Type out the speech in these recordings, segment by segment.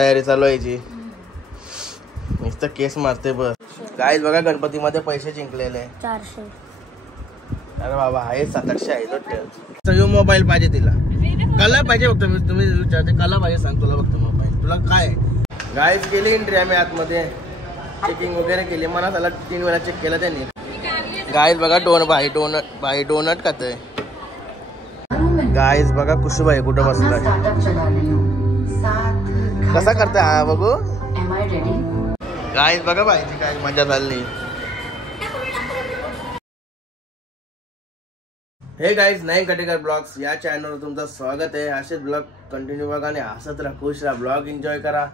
तयारी चालू आहे नुसतं केस मारते बस. गाईज बघा गणपतीमध्ये पैसे जिंकलेले 400. अरे बाबा आहे 700 आहे सगळं. मोबाईल पाहिजे तिला, कलर पाहिजे फक्त. तुम्ही विचारते कलर पाहिजे, सांग तुला फक्त मोबाईल. तुला काय गाईज गेली एंट्री आम्ही आतमध्ये, चेकिंग वगैरे केली. मला त्याला 3 वेळा चेक केला त्यांनी. गाईज बघा भाई डोनट खातोय. गाईज बघा कुशूबाई कुठं बसलाय, कसा करताय हा बघू. गाईज बघा भाईची काय मजा चालली. हे गाईज नाईन कटेकर ब्लॉग्स या चॅनलवर तुमचं स्वागत आहे. असेच ब्लॉग कंटिन्यू बघा आणि हसत राहा, खुश राहा, ब्लॉग एन्जॉय करा.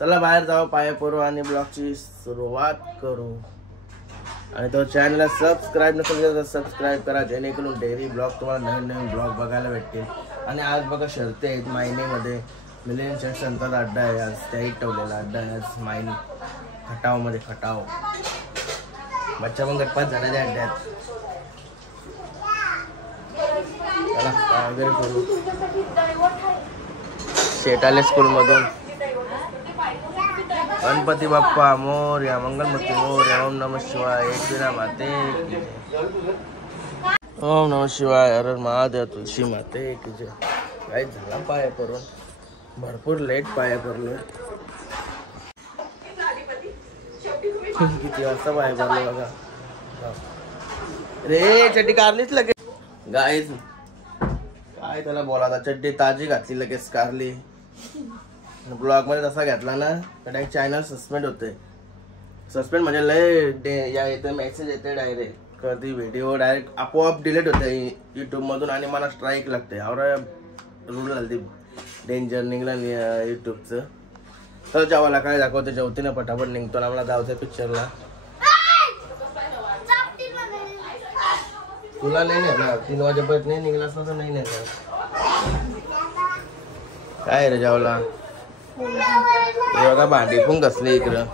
चला बाहेर जाऊ, पाया पडू आणि ब्लॉगची सुरुवात करू. आणि तो चॅनलला सबस्क्राईब नसेल तर सबस्क्राईब करा, जेणेकरून डेली ब्लॉग तुम्हाला नवीन नवीन ब्लॉग बघायला भेटतील. आणि आज बघा शर्ती आहेत मायनीमध्ये. मिलियन शर्टांचा अड्डा आहे आज, त्याही ठेवलेला अड्डा आहे आज मायनी खटावमध्ये. खटाव बच्चा पण गटपात झालेल्या अड्ड्यात. चला वगैरे करू. शेट आले स्कूलमधून. गणपती बाप्पा मोरया, मंगलमूर्ती मोरया, ओम नमः शिवाय, एकविरा माते, ओम नमः शिवाय, हर महादेव, तुळशी माते की जय. काय झाला पाया करून, भरपूर लेट पाया पडलोय. किती वाजता पाया पडलो बघा रे. चड्डी कारलीच लगेच. गाईज काय त्याला बोला, चड्डी ताजी घातली लगेच कारली. ब्लॉग मध्ये तसा घेतला ना तर चॅनल सस्पेंड होते. सस्पेंड म्हणजे लय या येते, मेसेज येते डायरेक्ट. कधी व्हिडिओ डायरेक्ट आपोआप डिलीट होते युट्यूब मधून आणि मला स्ट्राईक लागते. और रूल झाली डेंजर निघला युट्यूबचं. तर जेवायला काय दाखवते, जेवते ना पटापट निघतो ना. मला जायचं पिक्चरला. तुला नाही नेणार 3 वाजेपर्यंत नाही निघलास ना तर नाही नेणार. काय रे जेवला हे बघा, भांडी पण घसले इकडं.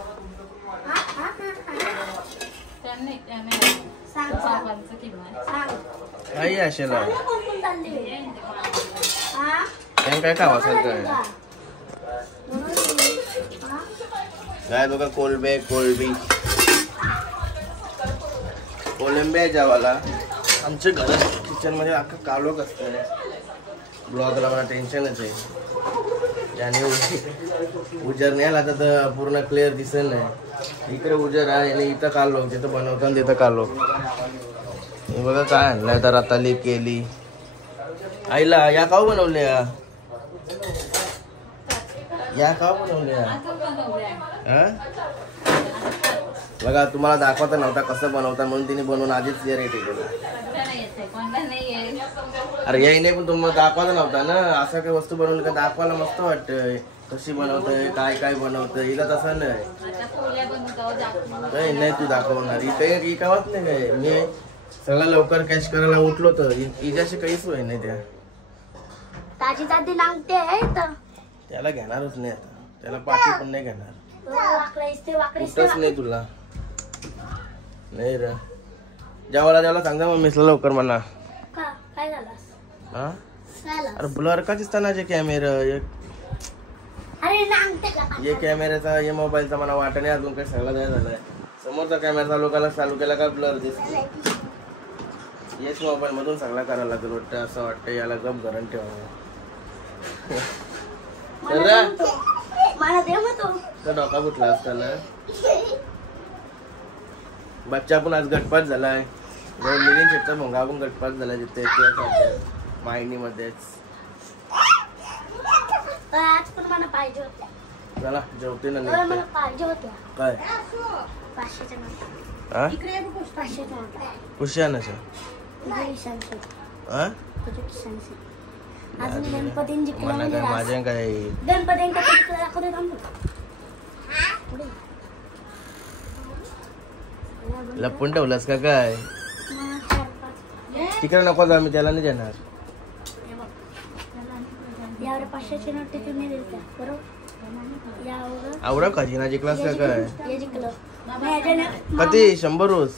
काही असेल काय खावासारखं आहे. काय बघा कोलंबी जेवायला. आमच्या घरात किचन मध्ये अख्खा कालोख असतं. ब्लॉगला मला टेन्शनच आहे. त्याने उजेड नाही आला तर पूर्ण क्लिअर दिसेल नाही. इकडे उजेड आहे आणि इथं कालोख, जिथं बनवताना तिथं कालोख. हे बघा काय आणलंय तर रताली केली. आईला या काव बनवल्या, या काव बनवल्या. बघा तुम्हाला दाखवता नव्हता कसं बनवता म्हणून तिने बनवून आधीच रेडी केलं. अरे याही पण तुम्हाला दाखवायला नव्हता ना. असं काही वस्तू बनवली का दाखवायला मस्त वाटतंय, कशी बनवतंय काय बनवतंय. हिला तसं नाही नाही तू दाखवणार. ही कावत नाही काय. मी सगळं लवकर कॅश करायला उठलो तर हिच्याशी काहीच होय नाही. त्याला घेणारच नाही आता. त्याला पाठी पण नाही घेणार. कुठंच नाही तुला नाही रे. जेवायला सांग मग मिसला लवकर मला. अरे ब्लर का दिसता ना जे कॅमेरा. ये कॅमेऱ्याचा ये मोबाईलचा मला वाटत नाही अजून काही सगळं नाही झालंय. समोरचा कॅमेरा चालू केला का ब्लर दिसतो. येच मोबाईल मधून सगळं करायला लागेल वाटतं. असं वाटतं याला गप घरण ठेवावं. डोका फुटला असताना. बच्चा पण आज गटपात झालाय. मिलियन शेटचा भोंगा पण गटपात झाला जिथे मायनी मध्येच. चला जेवते ना. काय खुशी आहे ना माझ्या काय लपून ठेवलास का काय. तिकडे नको जा, मी त्याला नाही देणार. आवडा का जिना जिंकलास का काय. कधी 100 रोज.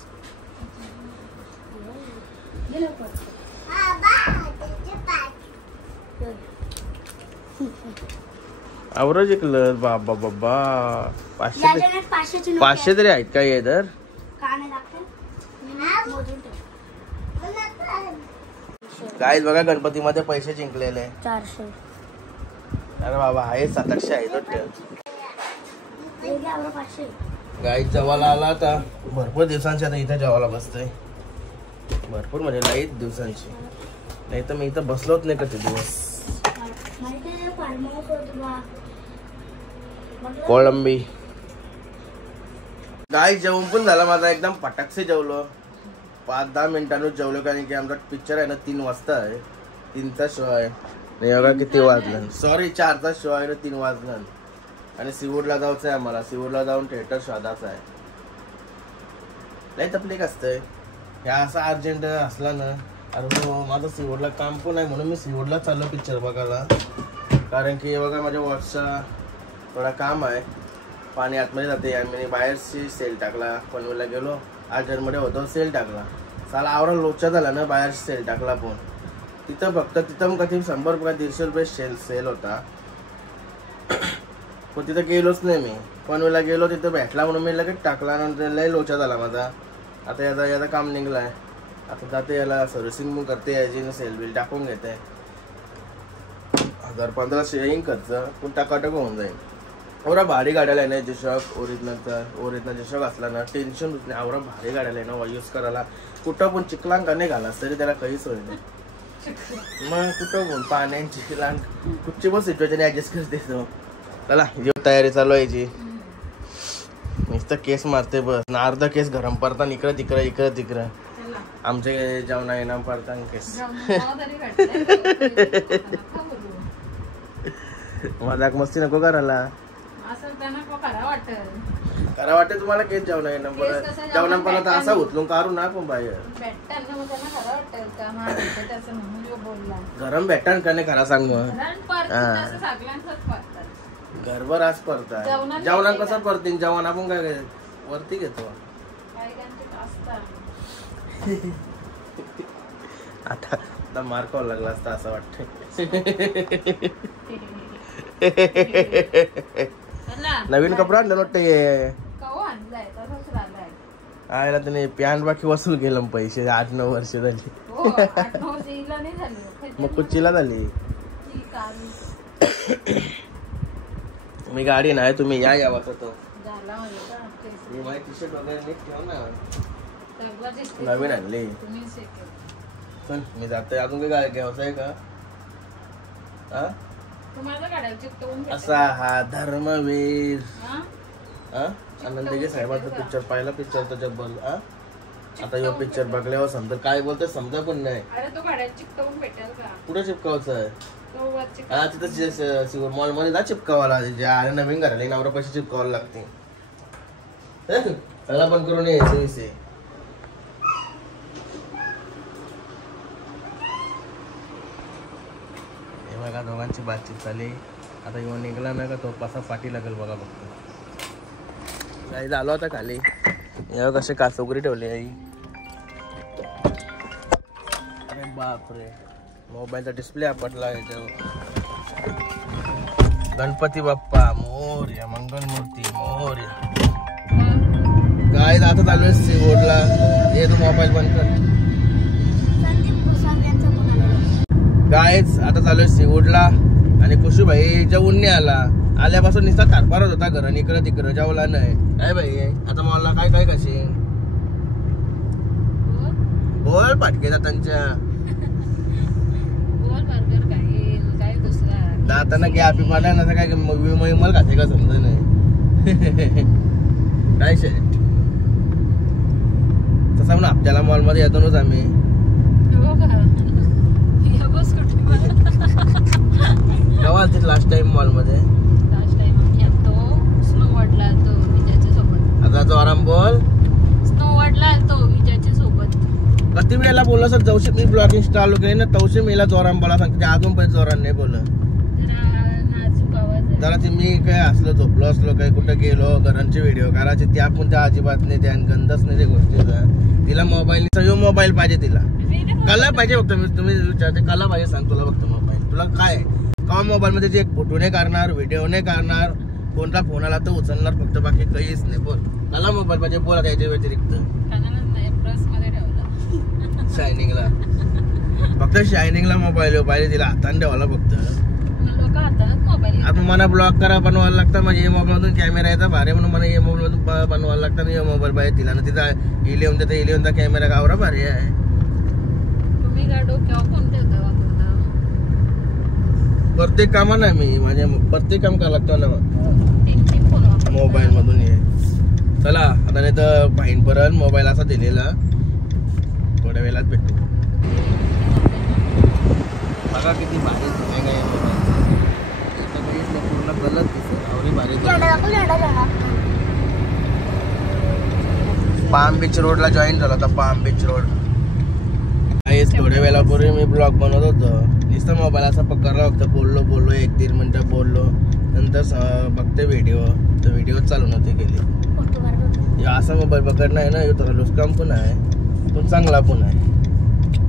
आवरा जिंकलं बाबा बाबा. 500 तरी आहेत काय हे तर. काय बघा गणपतीमध्ये पैसे जिंकलेले 400. अरे बाबा आहे 700 आहे वाटतं. गाईत जेवायला आला आता भरपूर दिवसांची. आता इथं जेवायला बसतोय भरपूर म्हणजे लाईत दिवसांची. नाही तर मी इथं बसलोच नाही कधी दिवस. कोळंबी गाय जेवण पण झाला माझा एकदम पटाकसे जेवलो. 5-10 मिनिटांनी जेवलो कारण की आमचा पिक्चर आहे ना 3 वाजता आहे. 3चा शो आहे. नाही बघा किती वाजलं. सॉरी 4चा शो आहे ना 3 वाजलं. आणि सिवूरला जायचं आहे आम्हाला. सिवूरला जाऊन थिएटर शोधायचं आहे. नाही तपलीक असतंय ह्या असा अर्जंट असला ना. अरे माझं सिवूरला काम पण आहे म्हणून मी सिवूरला चाललो पिक्चर बघायला. कारण की बघा माझ्या वॉचचा थोडा काम आहे. पाणी आतमध्ये जाते आणि मी बाहेरची सेल टाकला. पनवेलला गेलो अर्जंटमध्ये होतो सेल टाकला. साला आवरा लोचा झाला ना बाहेर सेल टाकला. पण तिथं फक्त तिथं कधी 100 रुपये 150 रुपये सेल होता. पण तिथं गेलोच नाही मी. पनवेलला गेलो तिथं भेटला म्हणून मी लगेच टाकला. नंतर लय लोचा झाला माझा. आता याचा काम निघलाय. आता जाते याला सर्व्हिसिंग पण करते याची. सेल बिल टाकून घेते. 1000-1500 येईन खर्च पण टाकाटक होऊन जाईल. एवढा भारी गाड्याला आहे ना जिशॉक ओरिजिनल जिशॉक असला ना टेन्शन होत नाही. एवढा भारी गाड्याला आहे ना यूज करायला. कुठं पण चिखलांका नाही घालास तरी त्याला काहीच होईल नाही. मग कुठं पण पाण्याची चिखलांक कुठची पण सिच्युएशन ऍडजस्ट करते. चला तयारी चालू आहे याची. नुसतं केस मारते बस ना. अर्धा केस गरम पडता इकडं तिकडं आमचे जेवणा येणार पडता केस. मजाक मस्ती नको करायला. खरा वाटत तुम्हाला केस जेवणा येणार जेवणापर्यंत असा उचलून काढू ना पण बाहेर गरम भेटन का नाही खरा सांग. मग घरभर आज पडतात जेवणा कसं पडतील. जेवण आपण काय वरती घेतो. आता मार खावा लागला असता असं वाटतं. नवीन कपडा आणलं वाटतं. आयला त्याने पॅन्ट बाकी वसूल केलं पैसे. 8-9 वर्ष झाली. मग कुच्चीला झाली. मी गाडी नाही तुम्ही या वाचा तो टी शर्ट वगैरे नीट ठेव ना. नवीन आणली. चल मी जातोय. अजून काय घ्यायचं आहे का. असा हा धर्मवीर आनंद साहेबांचा पिक्चर पाहिला. पिक्चर तर जब्बल. आता यो पिक्चर बघल्यावर समजा काय बोलतोय समजा पण नाही. कुठे चिपकावचं आहे. हा तिथं मॉल मध्ये जा चिपकावाला. ज्या नवीन घराला नवरा पैसे चिपकावायला लागते. सगळा बंद करून यायचं विषय. हे बघा दोघांची बातचीत झाली. आता येऊन निघला ना का तो पासा पाठी लागेल बघा. फक्त काही झालो होता खाली. या कसे कासोगरी ठेवली आई. अरे बापरे मोबाईलचा डिस्प्ले आपटला याच्यावर. गणपती बाप्पा मोरया. मंगलमूर्ती मोरया. काय आता चालू आहे सीवोडला. ये तू मोबाईल बंद कर. गायच आता चालू आहे सीवोडला. आणि कुशूभाई जेवून नाही आल्यापासून नुसता थारपारच होता घरात इकडं तिकडं. जेवला नाही काय भाई. आता मला काय कशी बोल पाटके त्यांच्या दाताना की आपी मला ना काय विमल खाते का समजा नाही. काय शेट तसा म्हणून आपल्याला मॉल मध्ये येतोच आम्ही. केव्हा आलतीस लास्ट टाइम मॉल मध्ये. आता जोराम बोल. किती वेळेला बोलला सर. जवशी मी ब्लॉगिंग स्टार्ट केली ना तवशी मेला जोराम बोला सांगते. अजून पण जोरान नाही बोल. जरा ते मी काय असलो झोपलो असलो काय कुठं गेलो घरांचे व्हिडिओ करायचे त्या पण त्या अजिबात नाही. त्या गंधच नाही त्या गोष्टीचा. तिला मोबाईल सगळं मोबाईल पाहिजे. तिला कला पाहिजे फक्त. तुम्ही विचारते कला पाहिजे सांग तुला फक्त मोबाईल. तुला काय एका मोबाईल मध्ये जे फोटो नाही काढणार, व्हिडिओ नाही काढणार, कोणता फोन आला तर उचलणार फक्त, बाकी काहीच नाही. बोल मला मोबाईल पाहिजे, बोला त्याच्या व्यतिरिक्त शायनिंगला फक्त शायनिंगला मोबाईल पाहिजे, तिला हाताने ठेवायला फक्त. आता मला ब्लॉक करा बनवायला लागतं, म्हणजे मोबाईल मधून कॅमेरा येतात भारी म्हणून मला हे मोबाईल मधून बनवायला लागतं. हे मोबाईल पाहिजे तिला ना, तिथं इलेवनचा कॅमेरा गावरा भारी आहे. प्रत्येक कामा ना मी माझ्या प्रत्येक काम करावं लागतं ना मोबाईल मधून. हे चला आता नाही तर फाईन परत मोबाईल असा दिलेला. थोड्या वेळात भेटू. बघा किती भारी काय पूर्ण गलत दिसत भारी. पाम बीच रोडला जॉईन झाला होता. पाम बीच रोड थोड्या वेळापूर्वी मी ब्लॉग बनवत होतो. नुसतं मोबाईल असा पकडला फक्त, बोललो 1-1.5 मिनिटं बोललो. नंतर बघते व्हिडिओ, तर व्हिडिओ चालू नव्हते केले. असा मोबाईल पकडणं आहे ना, हे थोडा लुस्काम पण आहे पण चांगला पण आहे.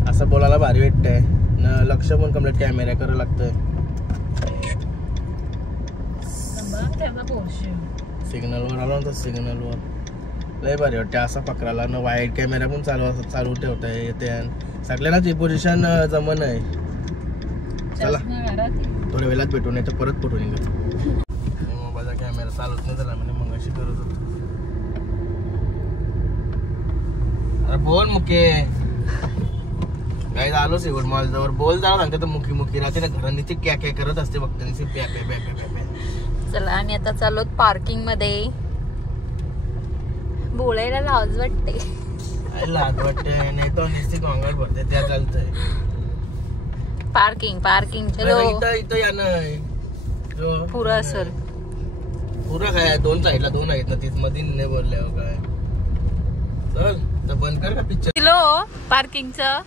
असं बोलायला भारी वाटतंय ना. लक्ष पण कम्प्लीट कॅमेरा करावं लागतंय. सिग्नलवर आलो ना, तर सिग्नलवर लय भारी वाटते असा पकडायला ना. वाईड कॅमेरा पण चालू ठेवता येते. सगळ्यांनाच ही पोझिशन जमन आहे. चला थोड्या वेळात भेटू, नाही तर परत फोटो निघत. मोबाईलचा कॅमेरा चालूच नाही झाला म्हणजे मग अशी करत होतो. अरे बोल मुके काय आलो सिगोड मॉल जवळ. बोल जावं सांगते तर मुखी राहते ना घरांनी, ती क्या क्या करत असते फक्त. चला आणि आता चाललो पार्किंग मध्ये. बोलायला लाज वाटते. लाज वाटते नाही तर नुसती गोंगाट भरते त्या चालतंय. पार्किंग चलो. इथं या ना पुरा असेल पुरा काय 2 साईडला 2 आहेत ना, तीच मध्ये नाही बोलल्यावर काय. चल तर बंद कर का पिक्चर. किलो पार्किंगचं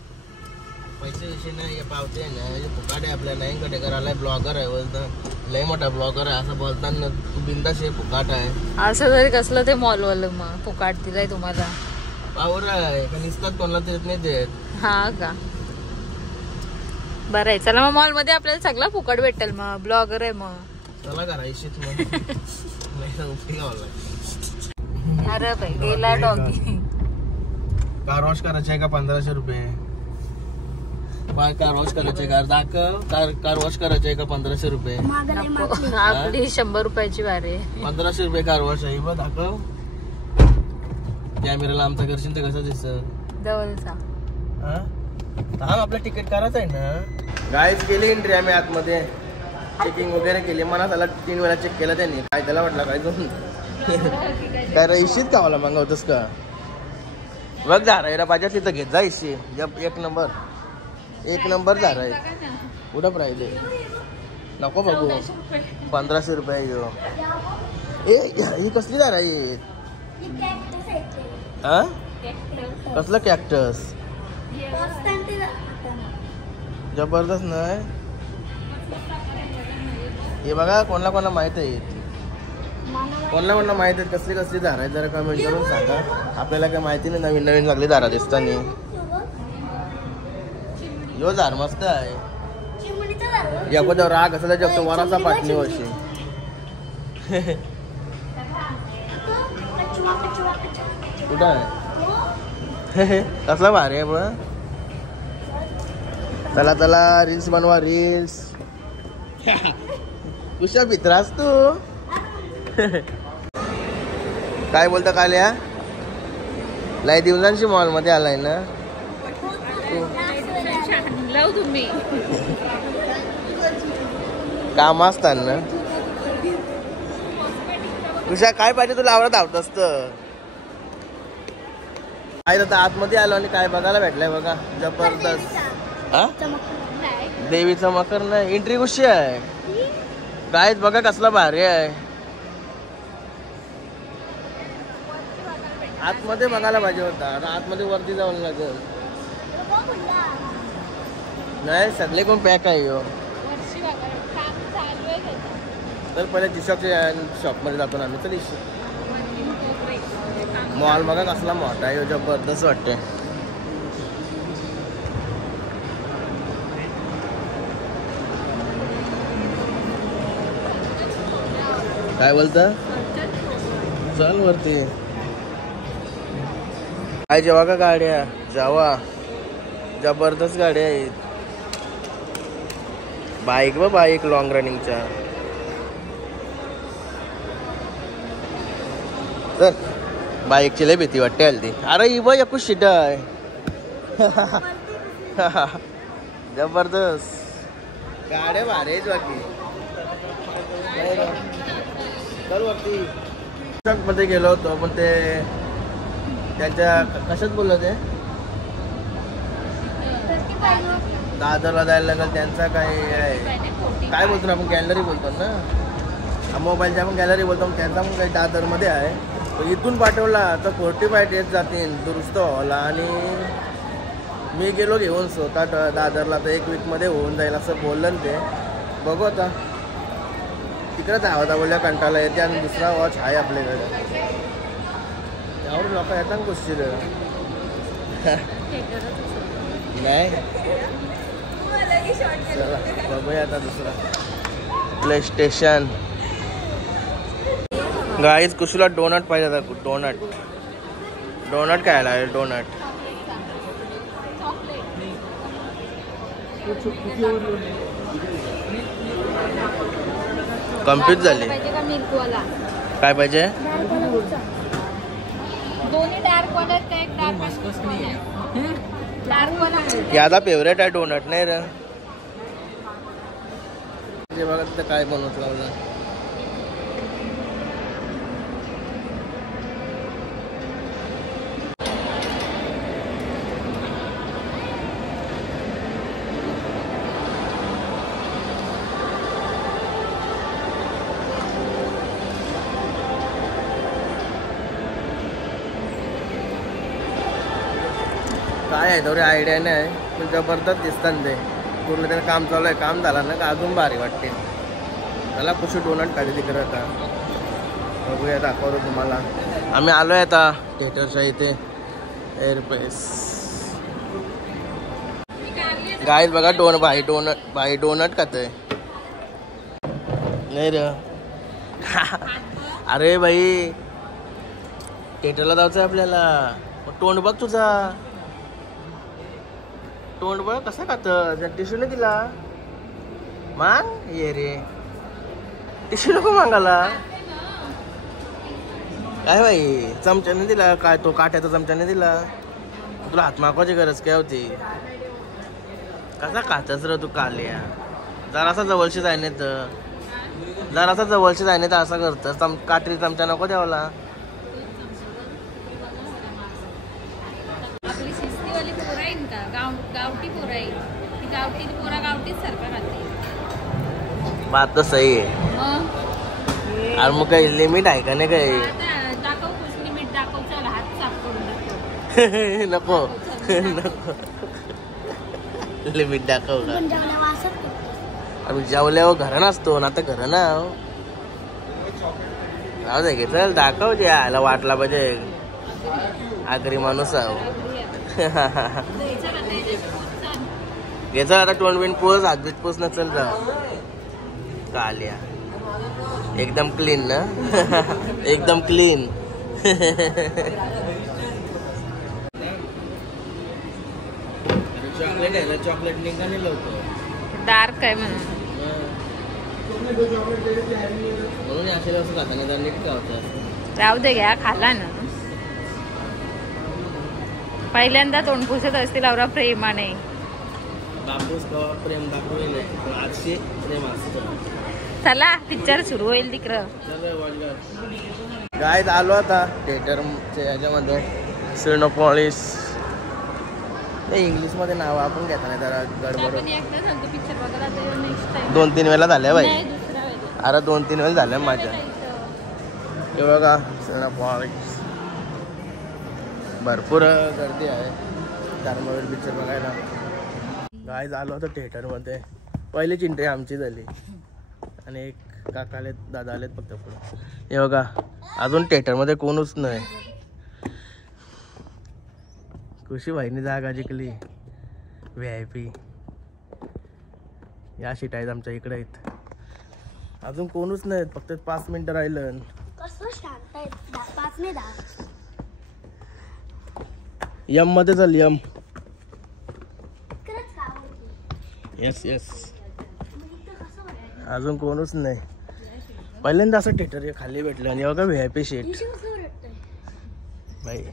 पैसे विषय नाही पावते ना. फुकाट आहे आपल्या नाही कडे करायला. ब्लॉगर आहे बोलता, लय मोठा ब्लॉगर आहे असं बोलताना तू बिंदास आहे. फुकाट आहे असं जरी कसलं ते मॉल वालं मग फुकाट दिलाय तुम्हाला. पावर आहे का निसतात कोणाला देत नाही देत. हा का बरं आहे. चला मग मॉल मध्ये आपल्याला सगळं फुकट भेटेल. मग ब्लॉगर आहे मग चला करा इशित मग उपटी गावाला. अरे बाई गेला डॉगी. कार वॉश करायचे आहे का 1500 रुपये. कार वॉश करायचे का दाखव. कार वॉश करायचे आहे का 1500 रुपये. आपली 100 रुपयाची वारी. 1500 रुपये कार वॉश आहे बघ. दाखव कॅमेराला आमचा करशील तर कसं दिसत जवळचा. हा आपलं तिकीट करायचं आहे ना. गाईज गेली एंट्री आम्ही आतमध्ये. चेकिंग वगैरे केली. मला त्याला 3 वेळा चेक केलं त्यांनी. काय त्याला वाटलं काय दोन काय रईशीत कावाला मागवतोस का. बघ झारा पाहिजे तिथं घेत जा. इशी 1 नंबर झारा आहे. कुठं प्राईज आहे नको बघू. 1500 रुपये घेऊ. ही कसली झारा आहे. हा कसलं कॅक्टस जबरदस्त नाही. हे बघा कोणाला माहित आहे. कोणाला माहित आहेत कसली दार आहे जरा कमेंट करून सांगा. आपल्याला काय माहिती नाही. नवीन लागली दारा दिसताना. यो झार मस्त आहे. याच्यावर राग असला जगतो वराचा पाटणी वर्षी. कुठं आहे कसला भारी आहे बघ. चला रील्स बनवा रील्स. कुशा भित्रास तू काय बोलता काल्या. लय दिवसांशी मॉल मध्ये आलाय ना तुम्ही. काम असतात ना. कुशा काय पाहिजे तुला आवडत आवडत असत. काय आता आतमध्ये आलो आणि काय बघायला भेटलंय बघा जबरदस्त. देवीचा मकर नाही. एंट्री कशी आहे काय बघा कसला भारी आहे. आतमध्ये बघायला पाहिजे होता. आतमध्ये वरती जाऊन लागेल. नाही सगळे कोण पॅक आहे हो. तर पहिले जीशॉपच्या शॉपमध्ये जातो ना आम्ही. तर मॉल बघा कसला मोठा आहे. जबरदस्त वाटते. काय बोलता चल वरती काय जेव्हा का गाड्या जावा जबरदस्त गाड्या आहेत बाईक व बाईक लॉंग रनिंगच्या तर बाईकची लय भीती वाटते हल्ली अरे ही बाई एकूच शिट आहे जबरदस्त गाड्या भारी आहेत बाकी चल वरती मध्ये गेलो होतो पण ते त्यांच्या कशात बोललो ते दादरला जायला लागेल त्यांचा काय बोलतो ना आपण गॅलरी बोलतो ना मोबाईलच्या आपण गॅलरी बोलतो त्यांचा पण काही दादरमध्ये आहे तर इथून पाठवला तर 45 डेज जातील दुरुस्त व्हायला आणि मी गेलो घेऊन स्वतः दादरला तर 1 वीकमध्ये होऊन जाईल असं बोललं ते बघू आता तिकडेच आवाजा बोलल्या कंटाळा येते आणि दुसरा वॉच आहे आपल्याकडे त्यावर लोक येतात गोष्टी नाही चला बघूया आता दुसरा प्ले स्टेशन गाईज कुशला डोनट पाहिजे आता डोनट काय लागेल डोनट कम्प्लीट झाली काय पाहिजे यादा फेवरेट आहे डोनट नाही रे बघा तिथं काय बनवत लावलं काय आहे तेवढी आयडिया नाही पण जबरदस्त दिसतात ते पूर्ण त्यानं काम चालू आहे काम झालं ना का अजून भारी वाटते मला कुशी डोनट खाली तिकडे आता बघूया दाखवतो तुम्हाला आम्ही आलोय आता थिएटरच्या इथे एअरपेस गाईत बघा भाई डोनट खातोय नाही रे अरे भाई थिएटरला जायचंय आपल्याला तोंड बघ तुझा तोंड बघ कसा खात टिश्यू नाही दिला मांग ये रे टिश्यू नको मागायला काय बाई चमच्याने दिला काय तो काट्याचा चमच्याने दिला तुला हात मागवायची गरज काय होती कसा खातच र तू काल्या जरासा जवळशी जायने तर जरासा जवळशी जायने तर असं करतं कात्री चमचा नको द्यावला बात तो सही आहे अरे मग काही लिमिट आहे का नाही काही नको नको लिमिट दाखव का आम्ही जेवल्यावर घर नसतो ना आता घर ना राहू दे घे चल दाखव दे यायला वाटला पाहिजे आगरी माणूस आहो घ्यायचं आता तोंड बिंड पोस हात बीत पोस नचल जा काल्या एकदम क्लीन ना एकदम क्लीन चॉकलेट आहे ना चॉकलेट निघा नाही लवकर डार्क आहे म्हणून असेल असं खाता नाही तर नीट खावतं राहू दे घ्या खाला ना पहिल्यांदा तोंड पुसत असतील आवरा प्रेमाने बापूस कवा प्रेम दाखवले आजचे प्रेम असतं चला पिक्चर सुरू होईल तिकडं काय आलो आता थिएटरच्या ह्याच्यामध्ये सिनेपॉलिस इंग्लिश मध्ये नाव आपण घेता नाही जरा गडबड 2-3 वेळा झाल्या बाई अरे 2-3 वेळा झाल्या माझ्या हे बघा सिनेपॉलिस भरपूर गर्दी आहे धर्मवीर पिक्चर बघायला गाय झालं होतं थिएटरमध्ये पहिलीच एंट्री आमची झाली आणि एक काका आलेत दादा आलेत फक्त पुढे हे बघा अजून थिएटरमध्ये कोणच नाही खुशी भाईनी जागा जिंकली VIP या सीट आहेत आमच्या इकडे आहेत अजून कोणच नाही, फक्त 5 मिनिटं राहिलं. कसं शांत आहे, 5 नाही 10. यम मध्ये चल, यम. खरंच का आवडते? Yes yes. मग इथं कसं बघायचं? अजून कोणच नाही. पहिल्यांदा असं थिएटर खाली भेटलं आणि बघा VIP सीट. दिवशी कसं वाटतंय? भाई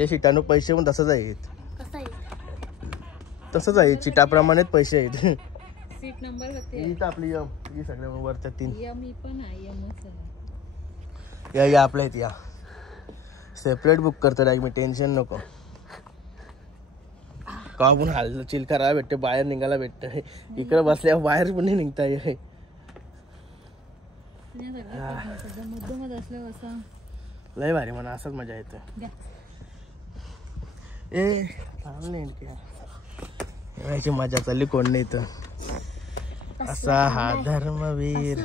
या सीटानं पैसे पण तसंच आहेत. कसं आहे? तसंच आहे, चिटाप्रमाणेच पैसे आहेत. सीट नंबर किती ही तर आपली यम, ही सगळ्या वरच्या 3 मी पण आहे या आपल्या आहेत. या सेपरेट बुक करतो डायरेक्ट, मी टेन्शन नको. का पण हाल चिल करायला भेटते, बाहेर निघायला भेटतं. इकडे बसल्या बाहेर पण नाही निघता ये. लय भारी म्हणा, असंच मजा येते. ए याची मजा चालली, कोण नाही तर. असा हा धर्मवीर.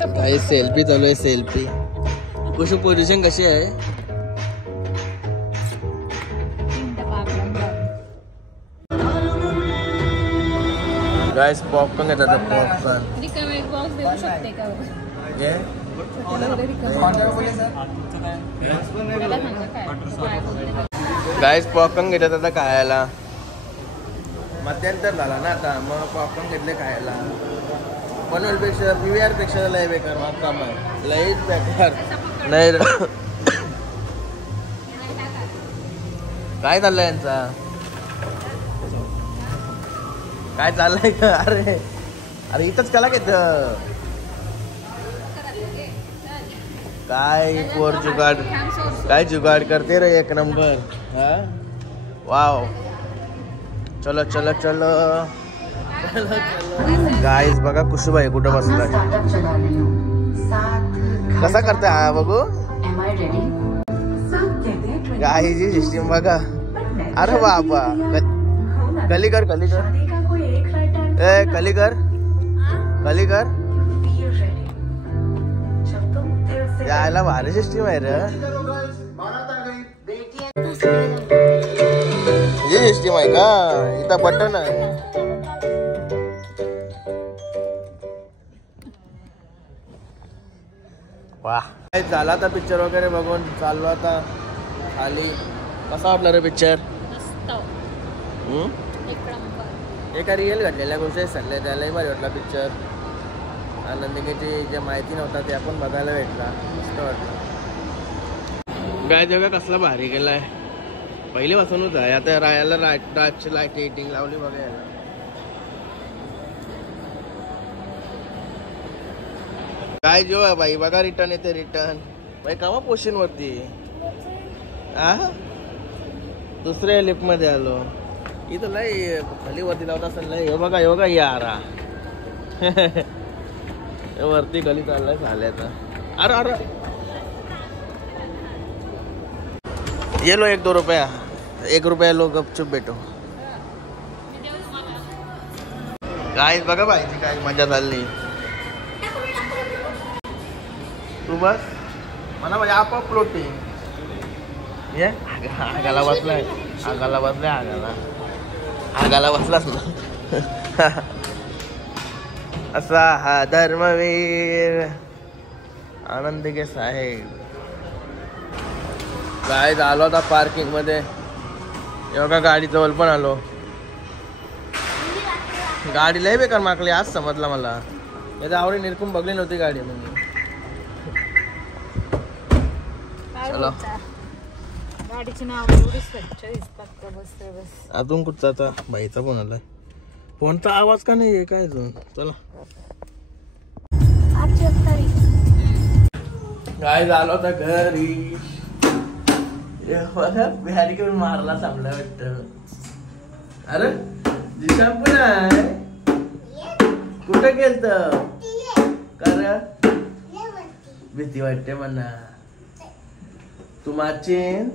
काही सेल्फी चालू आहे, सेल्फी. कुठे पोझिशन कशी आहे? गाइस पॉपकॉर्न घेतात, पॉपकॉर्न. बॉक्स देऊ शकते का? गाइस पॉपकॉर्न घेतात आता खायला. मध्यंतर झाला ना आता, मग पॉपकॉर्न घेतले खायला. पनवेलपेक्षा PVR पेक्षा लय बेकार काम आहे, लयच बेकार. नाही काय चाललंय यांचा? काय चाललंय का? अरे अरे इथंच कला घेत काय पोर जुगाड, काय जुगाड करते रे, एक नंबर. हा वाव. चलो चलो चलो गाईज बघा कुशुबाई कुठं बसलाय, कसा करताय हा बघू. गाईची सिस्टीम बघा. अरे बाबा कलीकर कलीकर ए कलीकर कलीकर यायला भारी सिस्टीम आहे रे. ही सिस्टीम आहे का? इथं बटन आहे. वाह झाला आता पिक्चर वगैरे बघून चाललो आता खाली. कसा वाटला रे पिक्चर? एका रिअल घडलेल्या गोष्टी सल्ले त्यालाही भारी वाटला पिक्चर. आनंदिकेची जे माहिती नव्हता ते आपण बघायला भेटला, मस्त वाटलं. काय जगा कसला भारी गेलाय, पहिलीपासूनच आहे. आता राहायला रातची लाईट एटिंग लावली बघायला. काय जो आहे बाई बघा, रिटर्न येते रिटर्न बाई. कामा पोशन वरती दुसऱ्या लिफ्ट मध्ये आलो. इथं लय खाली वरती लावत असेल लय. हे बघा हे बघा यारा वरती गली चाललाय झाल्याचा. अरे अरे ये लो 1-2 रुपया, 1 रुपया लो गपचूप भेटो. काय बघा पाहिजे काय मजा चालली. तू बस मला म्हणजे आपोआप प्लोटिंग ये. आगाला बसलाय, आगाला बसलाय, आगाला बसलाच ना. असा हा धर्मवीर आनंदिके साहेब. काय आलो आता पार्किंग मध्ये. एवढा गाडी जवळ पण आलो. गाडी लय बेकार मागली आज समजला मला. त्याच्या आवडी निरकून बघली नव्हती गाडी म्हणजे. चलो गाडीची नाव एवढी स्वच्छ दिसतात का? बस बस. अजून कुठचा आता बाईचा फोन आलाय. फोनचा आवाज का नाही आहे काय अजून. चला काय झालं होता घरी. बिहारी करून मारला सापडला वाटत. अरे दिशा पण आहे. कुठे गेलत कर भीती वाटते म्हणा. तू माचीन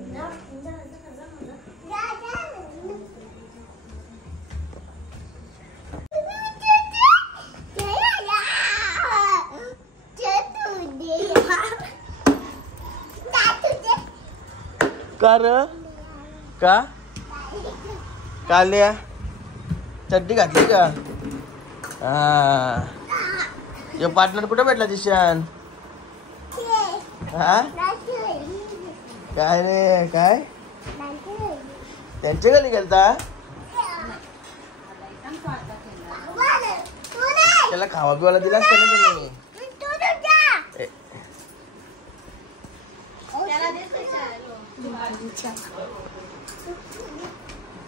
कर का काल्या चड्डी घातली का? हा यो पार्टनर कुठे भेटला दिशान? हा काय रे काय त्यांच्या घरी गेलता? त्याला खावा पिवायला दिलास का नाही तुम्ही?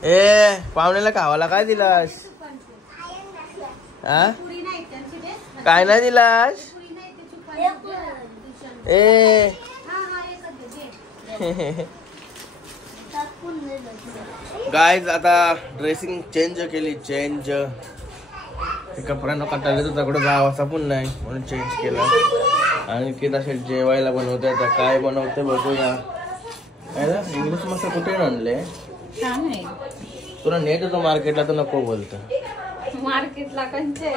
ए पाहुण्याला खावाला काय दिलास? हा काय नाही दिलास? ए गाईज आता ड्रेसिंग चेंज केली. चेंज कपड्यांना कंटाळले तर दगड जावं असा पण नाही म्हणून चेंज केला. आणि की तसे जेवायला बनवते तर काय बनवते बघूया. इंग्लिश मस्त कुठे आणले? तुला नेट होतो मार्केटला तर नको बोलत. मार्केटला कंचे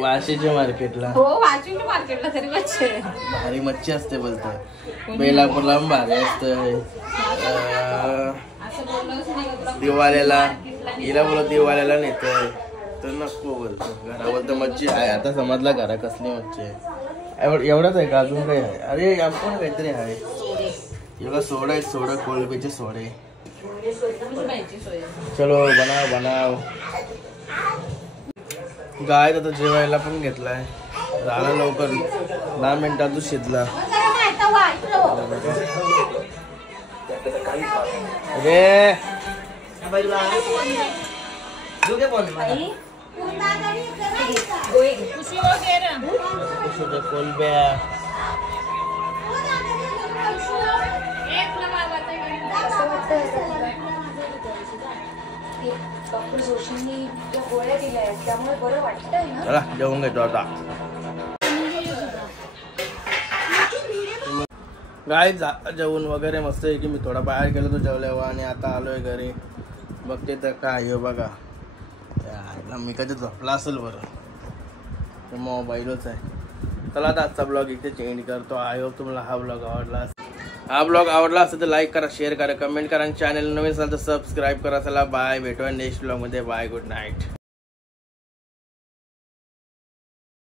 वाशीच्या मार्केटला. हो वाशिंग मार्केटला तरी मच्छी भारी मच्छी असते बोलत. बेलापूरला पण भारी असते. दिवाळीला हिला बोलत दिवाळीला नेतोय तर नको बोलतो. घरावर तर मच्छी आहे. आता समजला घरा कसली मच्छी आहे. एवढंच आहे का अजून काही आहे? अरे आपण काहीतरी आहे. एवढा सोडा आहे. सोडा कोलबीचे सोडे. चलो बनाव बनाव. गाय आता जेवायला पण घेतलाय. झाला लवकर 10 मिनिटात शिजला. रे कोलब्या चला जेवून घेतो आता. गाय जेवून वगैरे मस्त आहे की मी थोडा बाहेर गेलो तो जेवल्यावर आणि आता आलोय घरी. बघते तर काय हो बघा मी कधी झोपला असेल बरं तर मोबाईलच आहे. चला आता आजचा ब्लॉग इथे चेंज करतो. आय होप तुम्हाला हा ब्लॉग आवडला असेल तर लाईक करा, शेअर करा, कमेंट करा आणि चॅनल नवीन असेल तर सबस्क्राईब करा. चला बाय, भेटूया नेक्स्ट ब्लॉग मध्ये. Bye, good night.